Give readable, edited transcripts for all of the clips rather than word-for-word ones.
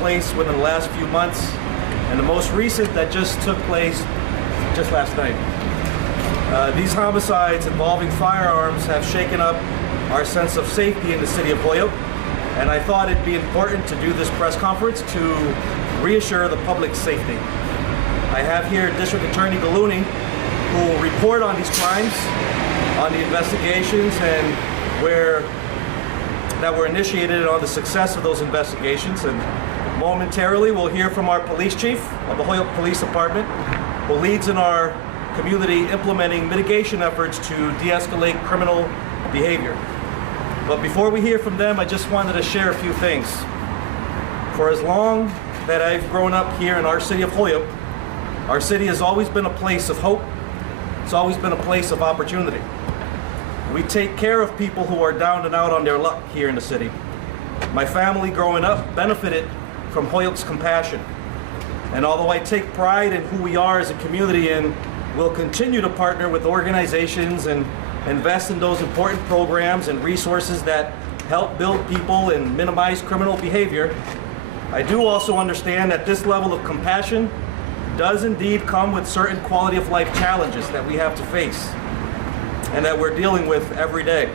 place within the last few months, and the most recent that just took place just last night. These homicides involving firearms have shaken up our sense of safety in the city of Holyoke, and I thought it'd be important to do this press conference to reassure the public's safety. I have here District Attorney Gulluni, who will report on these crimes, on the investigations, and that were initiated, on the success of those investigations. And momentarily, we'll hear from our police chief of the Holyoke Police Department, who leads in our community implementing mitigation efforts to de-escalate criminal behavior. But before we hear from them, I just wanted to share a few things. For as long that I've grown up here in our city of Holyoke, our city has always been a place of hope. It's always been a place of opportunity. We take care of people who are down and out on their luck here in the city. My family growing up benefited from Holyoke's compassion. And although I take pride in who we are as a community, and will continue to partner with organizations and invest in those important programs and resources that help build people and minimize criminal behavior, I do also understand that this level of compassion does indeed come with certain quality of life challenges that we have to face and that we're dealing with every day.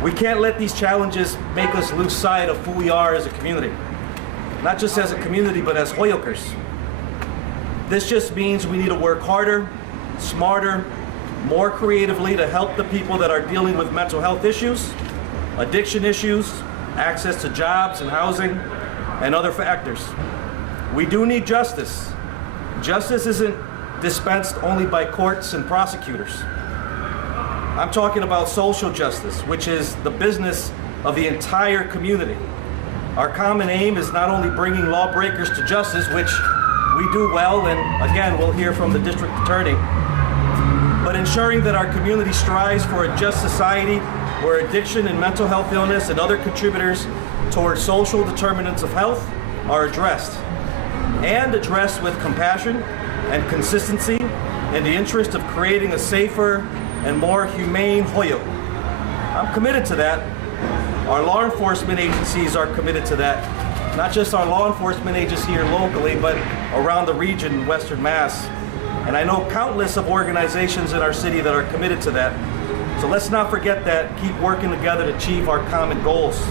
We can't let these challenges make us lose sight of who we are as a community. Not just as a community, but as Hoyokers. This just means we need to work harder, smarter, more creatively to help the people that are dealing with mental health issues, addiction issues, access to jobs and housing, and other factors. We do need justice. Justice isn't dispensed only by courts and prosecutors. I'm talking about social justice, which is the business of the entire community. Our common aim is not only bringing lawbreakers to justice, which we do well, and again, we'll hear from the district attorney, but ensuring that our community strives for a just society where addiction and mental health illness and other contributors towards social determinants of health are addressed, and addressed with compassion and consistency in the interest of creating a safer and more humane Holyoke. I'm committed to that. Our law enforcement agencies are committed to that. Not just our law enforcement agents here locally, but around the region, Western Mass. And I know countless of organizations in our city that are committed to that. So let's not forget that, keep working together to achieve our common goals.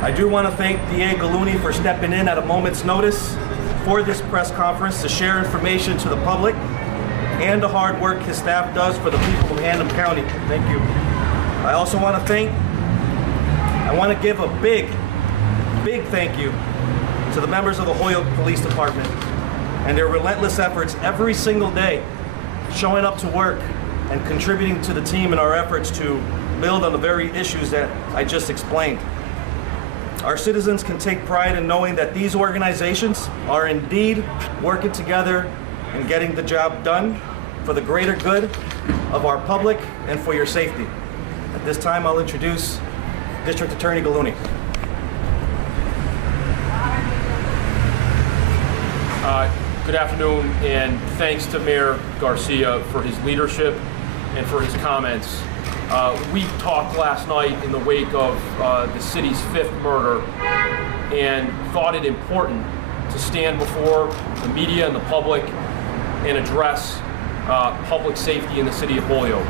I do want to thank DA Gulluni for stepping in at a moment's notice for this press conference to share information to the public and the hard work his staff does for the people of Hampden County. Thank you. I also want to give a big thank you to the members of the Holyoke Police Department and their relentless efforts every single day, showing up to work and contributing to the team in our efforts to build on the very issues that I just explained. Our citizens can take pride in knowing that these organizations are indeed working together and getting the job done for the greater good of our public and for your safety. At this time, I'll introduce District Attorney Gulluni. Good afternoon, and thanks to Mayor Garcia for his leadership and for his comments. We talked last night in the wake of the city's 5th murder and thought it important to stand before the media and the public and address public safety in the city of Holyoke.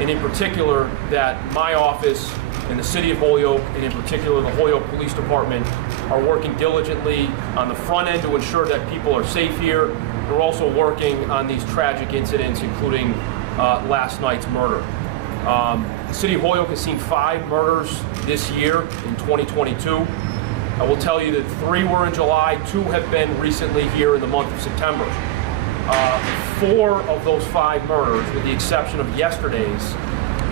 And in particular, that my office in the city of Holyoke, and in particular the Holyoke Police Department, are working diligently on the front end to ensure that people are safe here. We're also working on these tragic incidents, including last night's murder. The city of Holyoke has seen 5 murders this year in 2022. I will tell you that 3 were in July, 2 have been recently here in the month of September. 4 of those 5 murders, with the exception of yesterday's,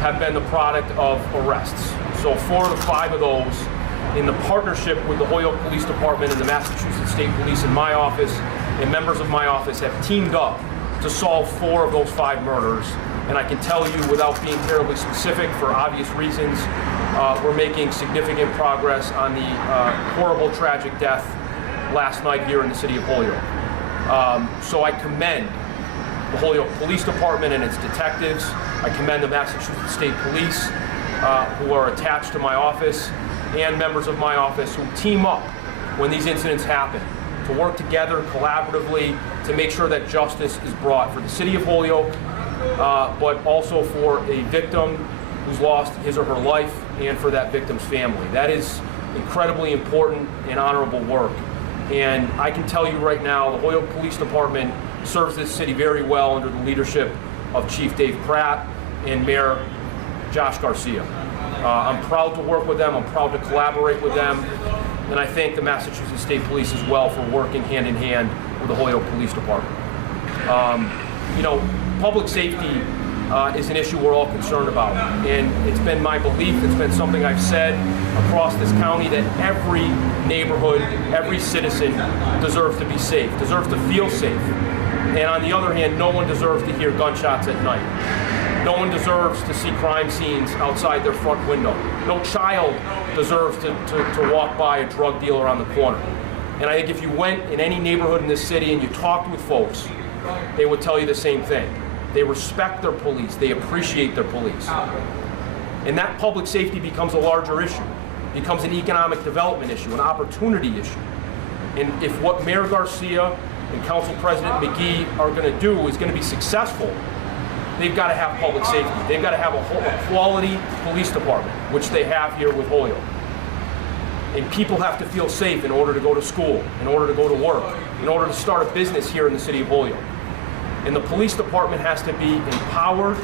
have been the product of arrests. So 4 of the 5 of those, in the partnership with the Holyoke Police Department and the Massachusetts State Police in my office, and members of my office have teamed up to solve 4 of those 5 murders. And I can tell you, without being terribly specific for obvious reasons, we're making significant progress on the horrible, tragic death last night here in the city of Holyoke. So I commend the Holyoke Police Department and its detectives. I commend the Massachusetts State Police who are attached to my office and members of my office who team up when these incidents happen to work together collaboratively to make sure that justice is brought for the city of Holyoke, but also for a victim who's lost his or her life and for that victim's family. That is incredibly important and honorable work. And I can tell you right now, the Holyoke Police Department serves this city very well under the leadership of Chief Dave Pratt and Mayor Josh Garcia. I'm proud to work with them, I'm proud to collaborate with them, and I thank the Massachusetts State Police as well for working hand in hand with the Holyoke Police Department. You know, public safety is an issue we're all concerned about, and it's been my belief, it's been something I've said across this county, that every neighborhood, every citizen deserves to be safe, deserves to feel safe. And on the other hand, no one deserves to hear gunshots at night. No one deserves to see crime scenes outside their front window. No child deserves to walk by a drug dealer on the corner. And I think if you went in any neighborhood in this city and you talked with folks, they would tell you the same thing. They respect their police, they appreciate their police. And that public safety becomes a larger issue, becomes an economic development issue, an opportunity issue. And if what Mayor Garcia and Council President McGee are going to do is going to be successful, they've got to have public safety. They've got to have a quality police department, which they have here with Holyoke. And people have to feel safe in order to go to school, in order to go to work, in order to start a business here in the city of Holyoke. And the police department has to be empowered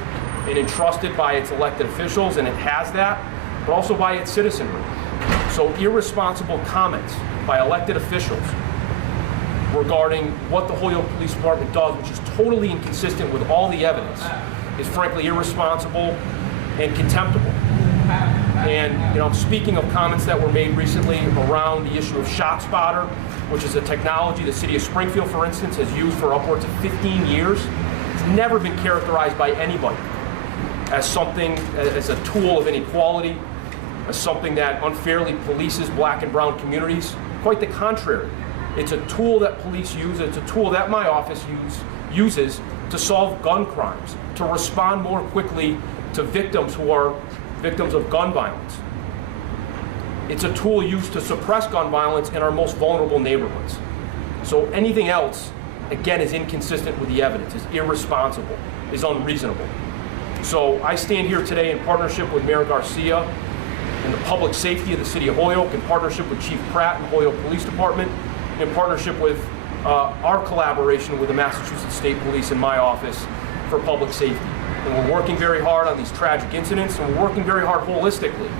and entrusted by its elected officials, and it has that, but also by its citizenry. So irresponsible comments by elected officials regarding what the Holyoke Police Department does, which is totally inconsistent with all the evidence, is frankly irresponsible and contemptible. And you know, speaking of comments that were made recently around the issue of ShotSpotter, which is a technology the city of Springfield, for instance, has used for upwards of 15 years, it's never been characterized by anybody as something, as a tool of inequality, as something that unfairly polices black and brown communities. Quite the contrary. It's a tool that police use, it's a tool that my office uses to solve gun crimes, to respond more quickly to victims who are victims of gun violence. It's a tool used to suppress gun violence in our most vulnerable neighborhoods. So anything else, again, is inconsistent with the evidence, is irresponsible, is unreasonable. So I stand here today in partnership with Mayor Garcia and the public safety of the city of Holyoke, in partnership with Chief Pratt and Holyoke Police Department, in partnership with our collaboration with the Massachusetts State Police and my office for public safety. And we're working very hard on these tragic incidents, and we're working very hard holistically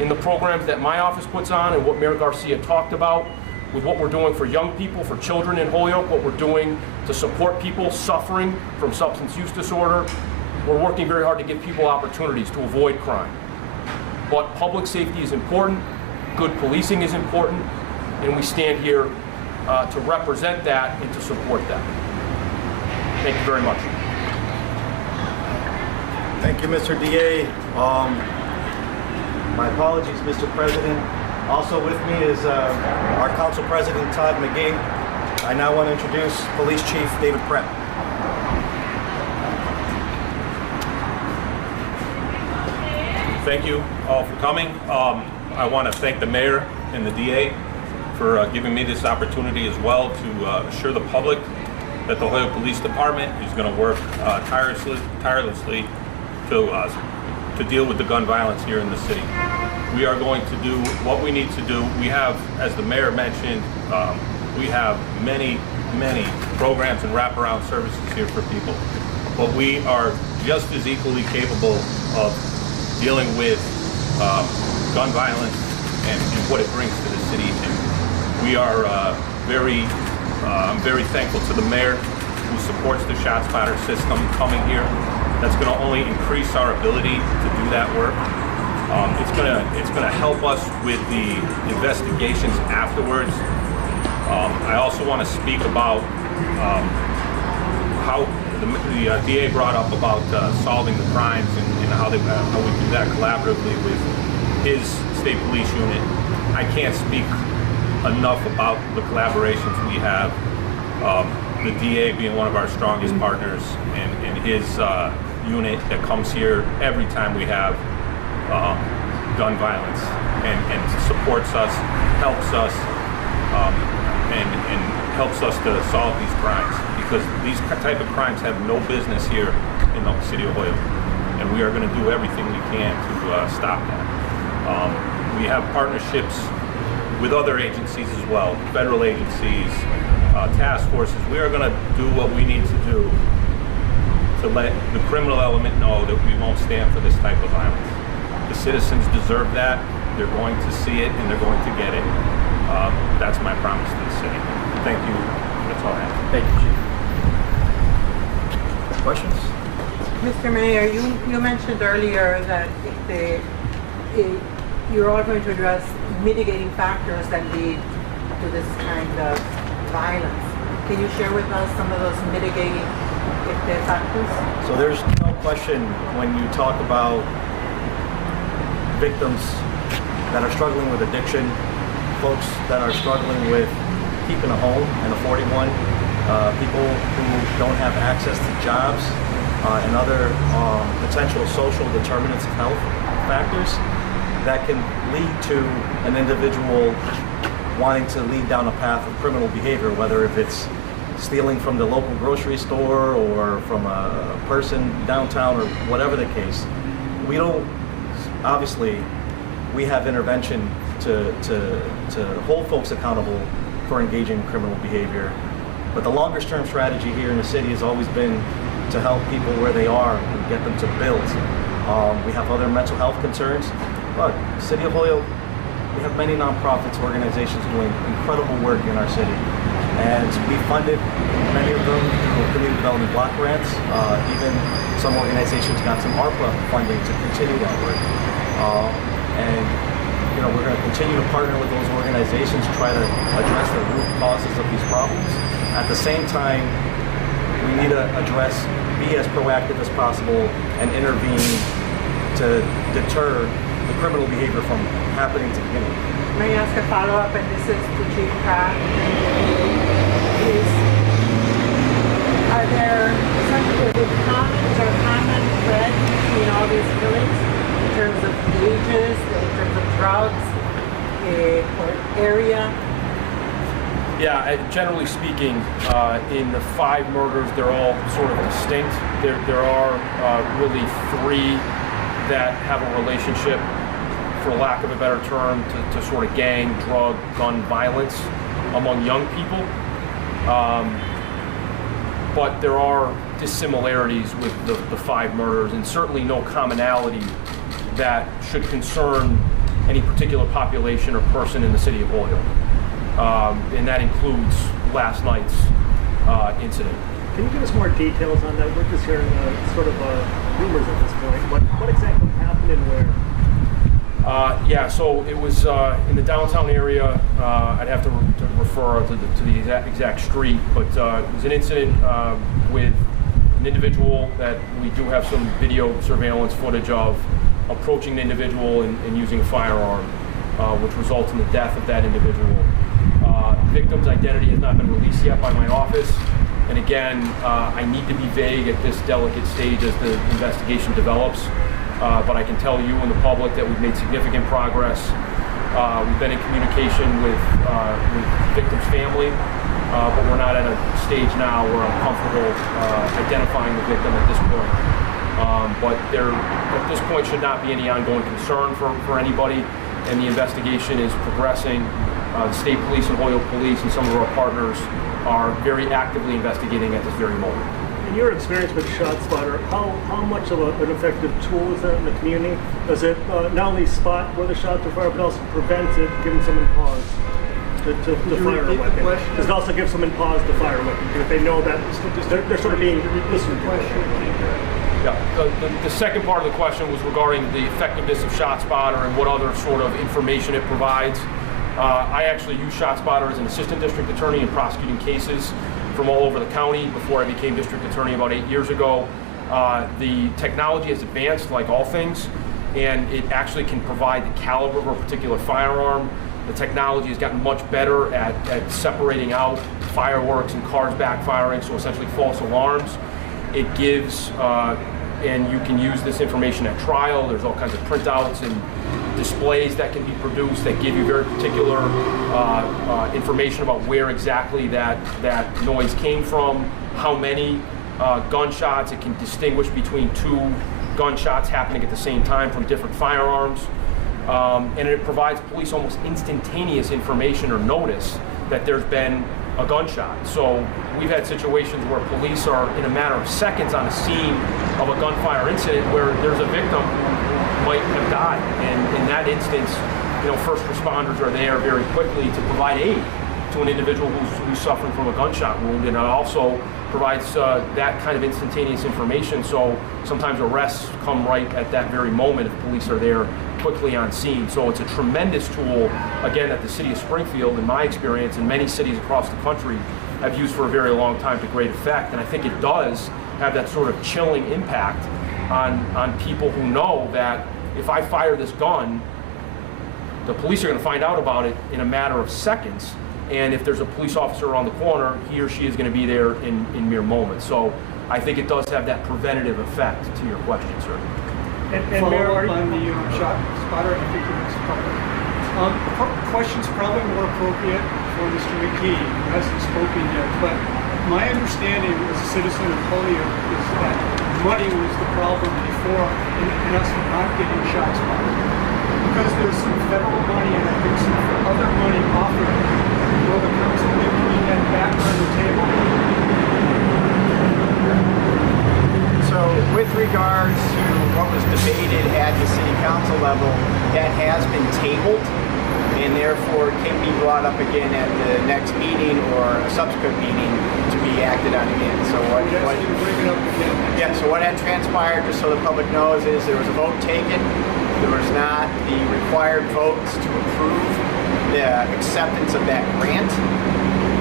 in the programs that my office puts on and what Mayor Garcia talked about, with what we're doing for young people, for children in Holyoke, what we're doing to support people suffering from substance use disorder. We're working very hard to give people opportunities to avoid crime. But public safety is important, good policing is important, and we stand here to represent that and to support that. Thank you very much. Thank you, Mr. DA. My apologies, Mr. President. Also with me is our Council President, Todd McGee. I now want to introduce Police Chief David Pratt. Thank you all for coming. I want to thank the mayor and the DA for giving me this opportunity as well to assure the public that the Holyoke Police Department is going to work tirelessly to deal with the gun violence here in the city. We are going to do what we need to do. We have, as the mayor mentioned, we have many programs and wraparound services here for people. But we are just as equally capable of dealing with gun violence and what it brings to the city. And we are I'm very thankful to the mayor who supports the ShotSpotter system coming here. That's going to only increase our ability to do that work. It's gonna help us with the investigations afterwards. I also want to speak about how the DA brought up about solving the crimes and how we do that collaboratively with his state police unit. I can't speak enough about the collaborations we have. The DA being one of our strongest partners, and his unit that comes here every time we have gun violence and supports us, helps us, and helps us to solve these crimes, because these type of crimes have no business here in the city of Holyoke, and we are going to do everything we can to stop that. We have partnerships with other agencies as well, federal agencies, task forces. We are going to do what we need to do to let the criminal element know that we won't stand for this type of violence. The citizens deserve that. They're going to see it and they're going to get it. That's my promise to the city. Thank you. That's all I have. Thank you, Chief. Questions? Mr. Mayor, you mentioned earlier that you're all going to address mitigating factors that lead to this kind of violence. Can you share with us some of those mitigating factors? So there's no question when you talk about victims that are struggling with addiction, folks that are struggling with keeping a home and affording one, people who don't have access to jobs and other potential social determinants of health factors that can lead to an individual wanting to lead down a path of criminal behavior, whether if it's stealing from the local grocery store or from a person downtown or whatever the case. We don't, obviously, we have intervention to hold folks accountable for engaging in criminal behavior. But the longest term strategy here in the city has always been to help people where they are and get them to build. We have other mental health concerns. Look, City of Holyoke, we have many nonprofits, organizations doing incredible work in our city. And we funded many of them through community development block grants. Even some organizations got some ARPA funding to continue that work. And we're going to continue to partner with those organizations to try to address the root causes of these problems. At the same time, we need to be as proactive as possible and intervene to deter the criminal behavior from happening to begin with. May I ask a follow-up, and this is to Chief Pratt. Are there a common thread between all these killings in terms of ages, in terms of drugs, or area? Yeah, generally speaking, in the 5 murders, they're all sort of distinct. There are really 3 that have a relationship, for lack of a better term, to sort of gang, drug, gun violence among young people. But there are dissimilarities with the 5 murders, and certainly no commonality that should concern any particular population or person in the city of Holyoke. And that includes last night's incident. Can you give us more details on that? We're just hearing sort of rumors at this point. What exactly happened and where? Yeah, so it was in the downtown area. I'd have to refer to the exact street, but it was an incident with an individual that we do have some video surveillance footage of approaching the individual and using a firearm, which results in the death of that individual. Victim's identity has not been released yet by my office. And again, I need to be vague at this delicate stage as the investigation develops. But I can tell you and the public that we've made significant progress. We've been in communication with victim's family, but we're not at a stage now where I'm comfortable identifying the victim at this point. But there, at this point, should not be any ongoing concern for anybody, and the investigation is progressing. The state police and Holyoke police and some of our partners are very actively investigating at this very moment. In your experience with ShotSpotter, how much of an effective tool is that in the community? Does it not only spot where the shots are fired, but also prevent it, giving someone pause to fire a weapon? Does it also give someone pause to fire a weapon if they know that they're sort of being listened to? Yeah, the second part of the question was regarding the effectiveness of ShotSpotter and what other sort of information it provides. I actually used ShotSpotter as an assistant district attorney in prosecuting cases from all over the county before I became district attorney about 8 years ago. The technology has advanced like all things, and it actually can provide the caliber of a particular firearm. The technology has gotten much better at separating out fireworks and cars backfiring, so essentially false alarms. It gives and you can use this information at trial. There's all kinds of printouts and displays that can be produced that give you very particular information about where exactly that noise came from, how many gunshots. It can distinguish between two gunshots happening at the same time from different firearms. And it provides police almost instantaneous information or notice that there's been a gunshot. So we've had situations where police are in a matter of seconds on a scene of a gunfire incident where there's a victim who might have died. And in that instance, first responders are there very quickly to provide aid to an individual who's suffering from a gunshot wound. And it also provides that kind of instantaneous information. So sometimes arrests come right at that very moment if police are there quickly on scene. So it's a tremendous tool, again, that the city of Springfield, in my experience, and many cities across the country have used for a very long time to great effect. And I think it does have that sort of chilling impact on people who know that if I fire this gun, the police are going to find out about it in a matter of seconds. And if there's a police officer around the corner, he or she is going to be there in mere moments. So I think it does have that preventative effect to your question, sir. And Mayor, on the shot spotter, I think it was probably. Question's probably more appropriate for Mr. McGee, who hasn't spoken yet. But my understanding as a citizen of Holyoke is that money was the problem before in us not getting shot spotted. Because there's some federal money and I think some other money offered. Will the council maybe bring that back on the table? So with regards to what was debated at the city council level, that has been tabled and therefore can be brought up again at the next meeting or a subsequent meeting to be acted on again. So what had transpired, just so the public knows, is there was a vote taken. There was not the required votes to approve the acceptance of that grant.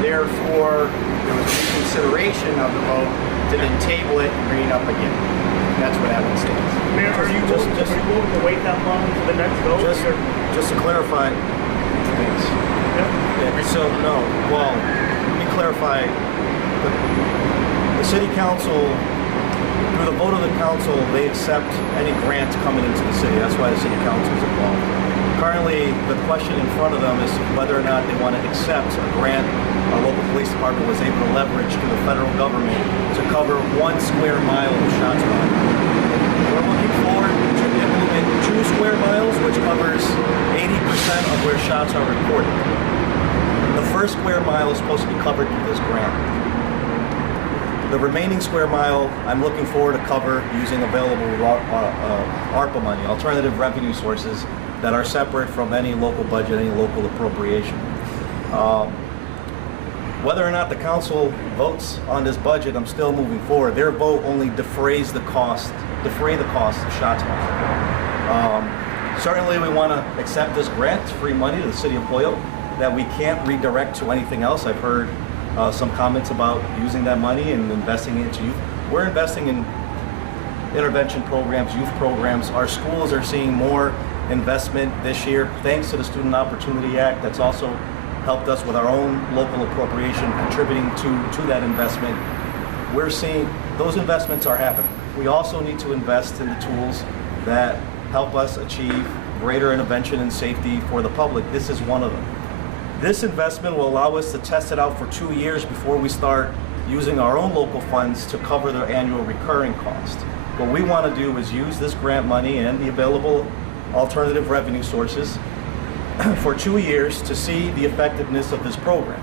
Therefore, there was a reconsideration of the vote to then table it and bring it up again. That's what happened stands. Mayor, are you willing to wait that long for the next vote? Just to clarify. Thanks. So no. Well, let me clarify. The city council, through the vote of the council, they accept any grants coming into the city. That's why the city council is involved. Currently, the question in front of them is whether or not they want to accept a grant our local police department was able to leverage through the federal government to cover 1 square mile of shot spotting. We're looking forward to implement 2 square miles, which covers 80% of where shots are reported. The first square mile is supposed to be covered through this grant. The remaining square mile, I'm looking forward to cover using available ARPA money, alternative revenue sources that are separate from any local budget, any local appropriation. Whether or not the council votes on this budget, I'm still moving forward. Their vote only defray the cost of shot spotting. Certainly we want to accept this grant, free money to the city of Holyoke that we can't redirect to anything else. I've heard some comments about using that money and investing it into youth. We're investing in intervention programs, youth programs. Our schools are seeing more investment this year thanks to the Student Opportunity Act. That's also helped us with our own local appropriation, contributing to that investment. We're seeing those investments are happening. We also need to invest in the tools that help us achieve greater intervention and safety for the public. This is one of them. This investment will allow us to test it out for 2 years before we start using our own local funds to cover their annual recurring cost. What we want to do is use this grant money and the available alternative revenue sources for 2 years to see the effectiveness of this program.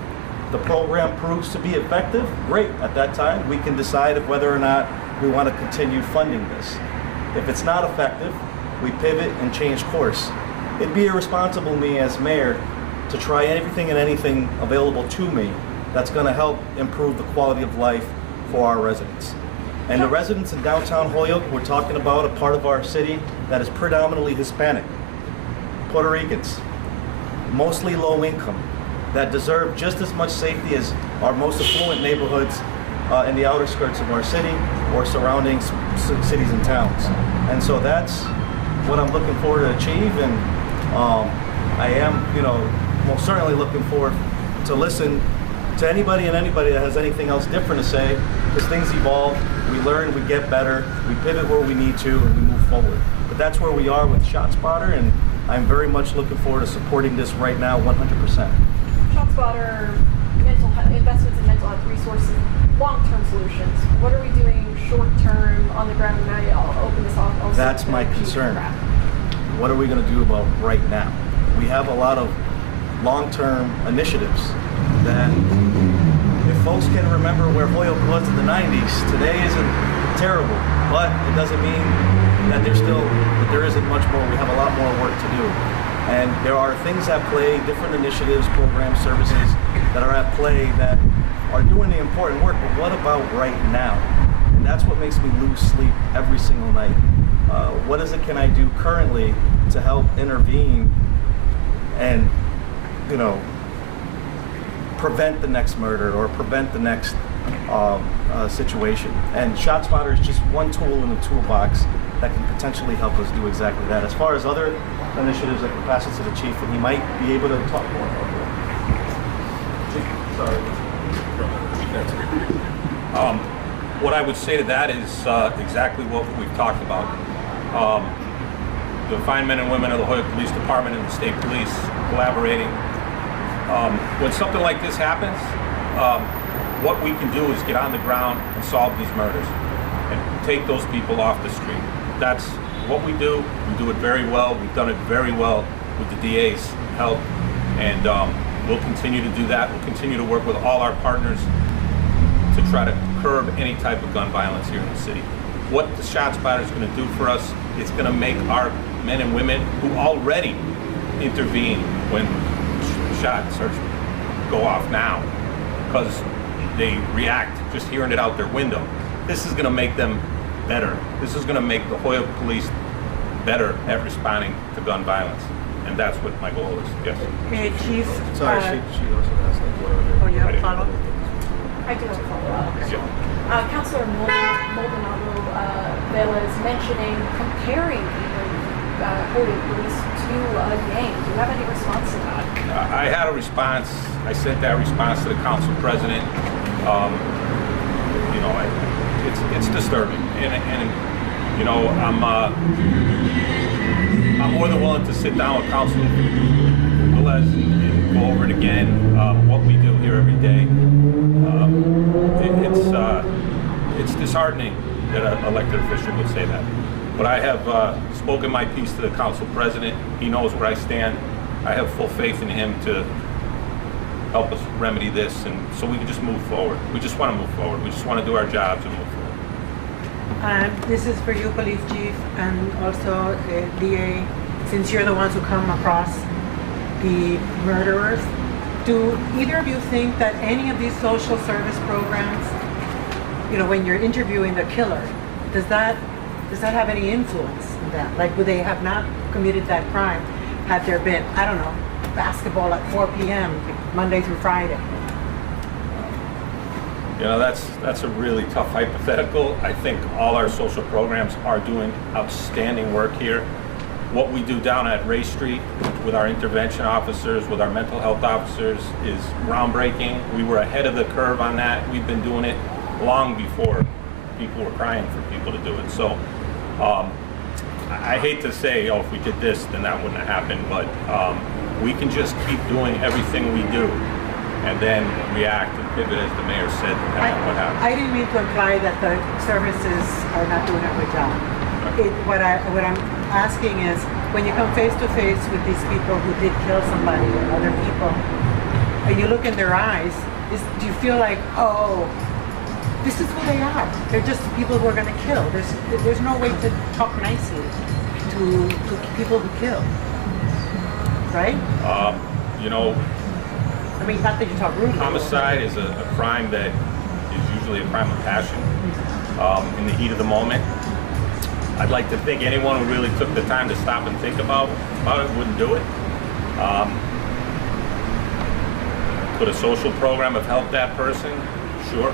The program proves to be effective, great. At that time, we can decide if whether or not we want to continue funding this. If it's not effective, we pivot and change course. It'd be irresponsible of me as mayor to try everything and anything available to me that's going to help improve the quality of life for our residents. And the residents in downtown Holyoke, we're talking about a part of our city that is predominantly Hispanic, Puerto Ricans, mostly low income, that deserve just as much safety as our most affluent neighborhoods in the outer skirts of our city or surrounding cities and towns. And so that's what I'm looking forward to achieve, and I am, most certainly looking forward to listen to anybody that has anything else different to say As things evolve, we learn, we get better, we pivot where we need to, and we move forward. But that's where we are with ShotSpotter, and I'm very much looking forward to supporting this right now 100%. ShotSpotter, investments in mental health resources, long-term solutions. What are we doing short-term, on the ground? Now I'll open this off. Also That's my concern. What are we going to do about right now? We have a lot of long-term initiatives that, if folks can remember where Holyoke was in the 90s, today isn't terrible, but it doesn't mean that there isn't much more. We have a lot more work to do. And there are things at play, different initiatives, programs, services that are at play that are doing the important work, but what about right now? And that's what makes me lose sleep every single night. What can I do currently to help intervene and, prevent the next murder or prevent the next situation? And ShotSpotter is just one tool in the toolbox that can potentially help us do exactly that. As far as other initiatives, I can pass it to the chief, and he might be able to talk more about that. Chief, sorry. What I would say to that is exactly what we've talked about. The fine men and women of the Holyoke Police Department and the state police collaborating. When something like this happens, what we can do is get on the ground and solve these murders and take those people off the street. That's what we do. We do it very well. We've done it very well with the DA's help, and we'll continue to do that. We'll continue to work with all our partners to try to curb any type of gun violence here in the city. What the ShotSpotter is going to do for us, it's going to make our men and women who already intervene when shots go off now, because they react just hearing it out their window. This is going to make them better. This is going to make the Holyoke Police better at responding to gun violence. And that's what my goal is. Yes. Hey, Chief. Sorry, she also asked what are Oh, you have I a didn't follow-up? I do have a follow-up. Yeah. Councilor Maldonado Vela is mentioning comparing Holyoke police to a gang. Do you have any response to that? I had a response. I sent that response to the council president. It's disturbing, and I'm more than willing to sit down with Councilor Velez and go over it again. What we do here every day. It's disheartening that an elected official would say that. But I have spoken my piece to the council president. He knows where I stand. I have full faith in him to help us remedy this, and so we can just move forward. We just want to move forward. We just want to do our jobs and move forward. This is for you, Police Chief, and also DA, since you're the ones who come across the murderers. Do either of you think that any of these social service programs, when you're interviewing the killer, does that have any influence in that? Like, would they have not committed that crime had there been, I don't know, basketball at 4 p.m. Monday through Friday? That's a really tough hypothetical. I think all our social programs are doing outstanding work here. What we do down at Ray Street with our intervention officers, with our mental health officers, is groundbreaking. We were ahead of the curve on that. We've been doing it long before people were crying for people to do it. So I hate to say, if we did this, then that wouldn't have happened, but we can just keep doing everything we do and then react and pivot, as the mayor said, depending on what happens. I didn't mean to imply that the services are not doing a good job. What I'm asking is, when you come face to face with these people who did kill somebody or other people, and you look in their eyes, do you feel like, this is who they are? They're just people who are going to kill. There's no way to talk nicely to people who kill, right? I mean, not that you talk rudely. Homicide is a crime that is usually a crime of passion in the heat of the moment. I'd like to think anyone who really took the time to stop and think about it wouldn't do it. Could a social program have helped that person? Sure.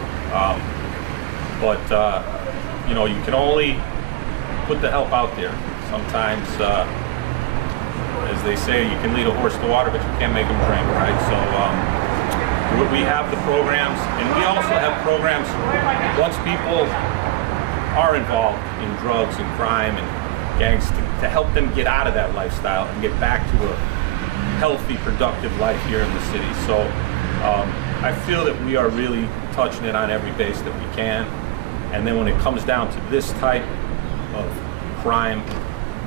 But you can only put the help out there. Sometimes, as they say, you can lead a horse to water, but you can't make him drink, right? So We have the programs, and we also have programs once people are involved in drugs and crime and gangs to help them get out of that lifestyle and get back to a healthy, productive life here in the city. So I feel that we are really touching it on every base that we can. And then when it comes down to this type of crime,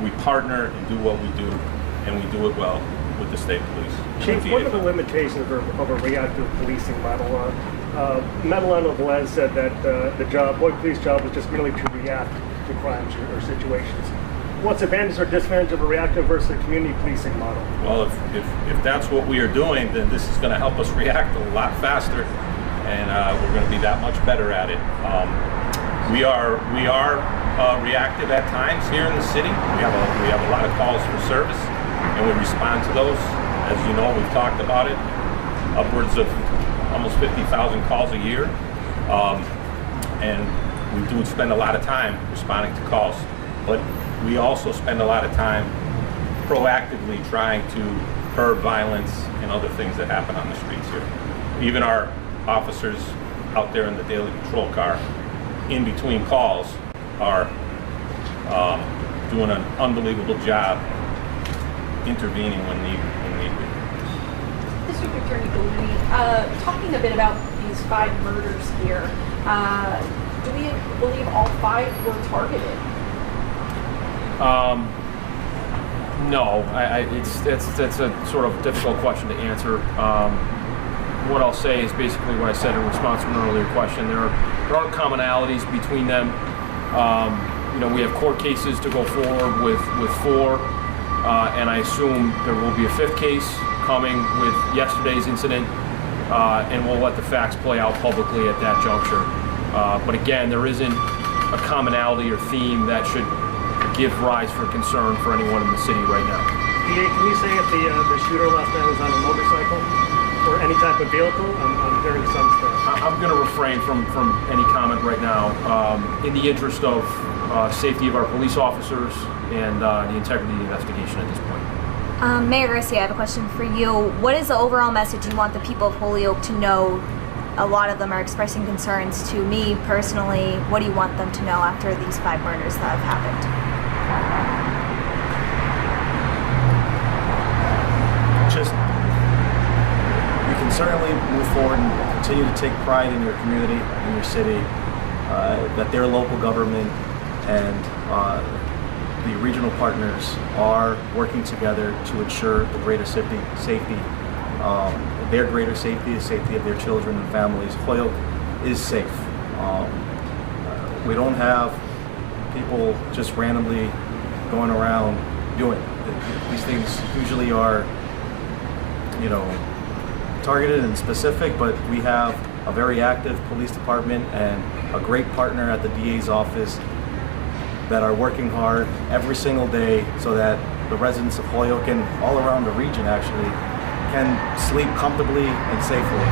we partner and do what we do, and we do it well with the state police. Chief, what are the limitations of a reactive policing model? Madelon Velez said that the Holyoke Police job was just merely to react to crimes or situations. What's the advantage or disadvantage of a reactive versus a community policing model? Well, if that's what we are doing, then this is going to help us react a lot faster, and we're going to be that much better at it. We are reactive at times here in the city. We have a lot of calls for service, and we respond to those. As you know, we've talked about it, upwards of almost 50,000 calls a year, and we do spend a lot of time responding to calls. But we also spend a lot of time proactively trying to curb violence and other things that happen on the streets here. Even our officers out there in the daily patrol car, in between calls, are doing an unbelievable job intervening when need be. District Attorney Gulluni, talking a bit about these 5 murders here, do we believe all 5 were targeted? No, that's a sort of difficult question to answer. What I'll say is basically what I said in response to an earlier question. There aren't commonalities between them. We have court cases to go forward with 4, and I assume there will be a 5th case coming with yesterday's incident, and we'll let the facts play out publicly at that juncture. But again, there isn't a commonality or theme that should give rise for concern for anyone in the city right now. DA, can you say if the shooter last night was on a motorcycle or any type of vehicle? I'm hearing some stuff. I'm going to refrain from any comment right now in the interest of safety of our police officers and the integrity of the investigation at this point. Mayor Garcia, I have a question for you. What is the overall message you want the people of Holyoke to know? A lot of them are expressing concerns to me personally. What do you want them to know after these 5 murders that have happened? Just, you can certainly move forward and continue to take pride in your community, in your city, that their local government and the regional partners are working together to ensure the greater safety, their greater safety, the safety of their children and families. Holyoke is safe. We don't have people just randomly going around doing it. These things usually are, targeted and specific, but we have a very active police department and a great partner at the DA's office that are working hard every single day so that the residents of Holyoke and all around the region actually can sleep comfortably and safely.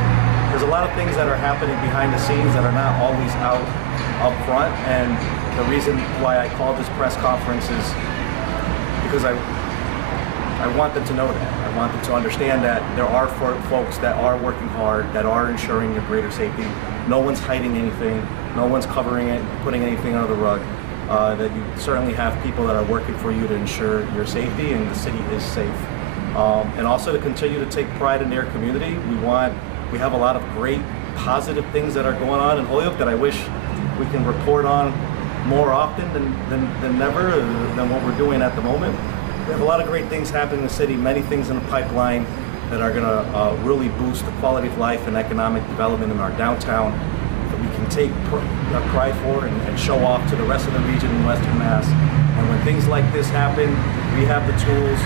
There's a lot of things that are happening behind the scenes that are not always out up front, and the reason why I called this press conference is because I want them to know that. I want them to understand that there are folks that are working hard, that are ensuring your greater safety. No one's hiding anything. No one's covering it, putting anything under the rug. That you certainly have people that are working for you to ensure your safety, and the city is safe. And also to continue to take pride in their community. We have a lot of great positive things that are going on in Holyoke that I wish we can report on more often than never than what we're doing at the moment. We have a lot of great things happening in the city, many things in the pipeline that are going to really boost the quality of life and economic development in our downtown that we can take pride for and show off to the rest of the region in Western Mass. And when things like this happen, we have the tools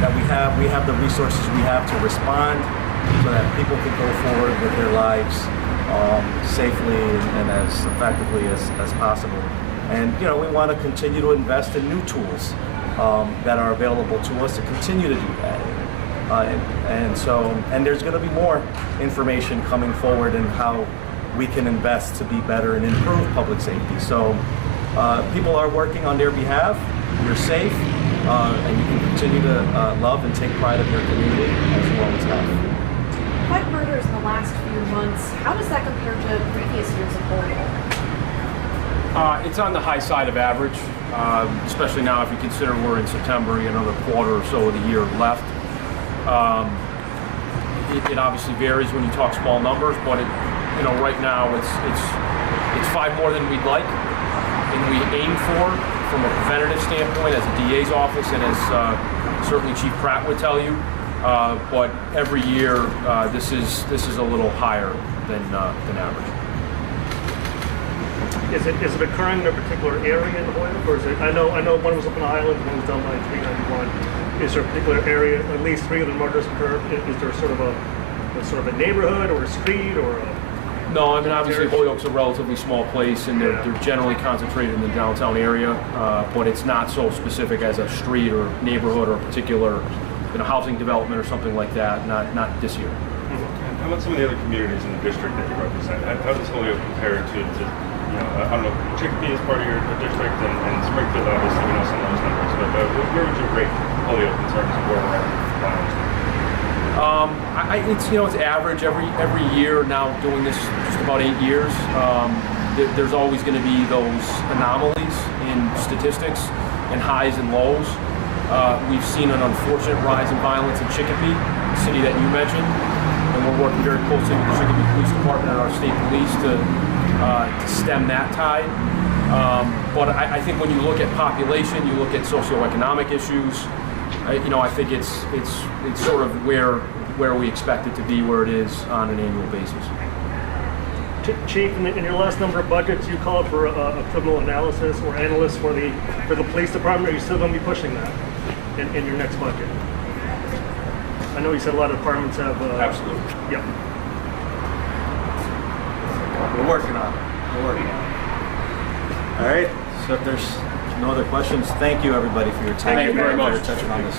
that we have the resources we have to respond so that people can go forward with their lives safely and as effectively as possible. And we want to continue to invest in new tools that are available to us to continue to do that. And there's going to be more information coming forward in how we can invest to be better and improve public safety. So people are working on their behalf. You're safe, and you can continue to love and take pride in your community as you always have. 5 murders in the last it's on the high side of average, especially now if you consider we're in September, another quarter or so of the year left. It obviously varies when you talk small numbers, but right now it's 5 more than we'd like, and we aim for, from a preventative standpoint, as a DA's office, and as certainly Chief Pratt would tell you. But every year, this is a little higher than average. Is it occurring in a particular area in Holyoke, or is it? I know one was up in Island, one was down by 391. Is there a particular area? At least 3 of the murders occurred. Is there sort of a neighborhood or a street or a? No, I mean obviously Holyoke's a relatively small place, and they're generally concentrated in the downtown area, but it's not so specific as a street or neighborhood or a particular housing development or something like that. Not this year. And how about some of the other communities in the district that you represent? How does Holyoke compare to I don't know, Chicopee is part of your district, and Springfield, obviously, we know some of those numbers, but where would you rate Holyoke in terms of where we're at with violence? It's average every year now. Doing this just about 8 years, there's always going to be those anomalies in statistics and highs and lows. We've seen an unfortunate rise in violence in Chicopee, the city that you mentioned, and we're working very closely with the Chicopee Police Department and our state police to stem that tide. But I think when you look at population, you look at socioeconomic issues, I think it's sort of where we expect it to be, where it is on an annual basis. Chief, in your last number of budgets, you called for a criminal analysis or analyst for the police department. Are you still going to be pushing that in your next budget? I know you said a lot of departments have. Absolutely. Yep. We're working on it. All right. So if there's no other questions, thank you everybody for your time. Thank you very much. For touching on this.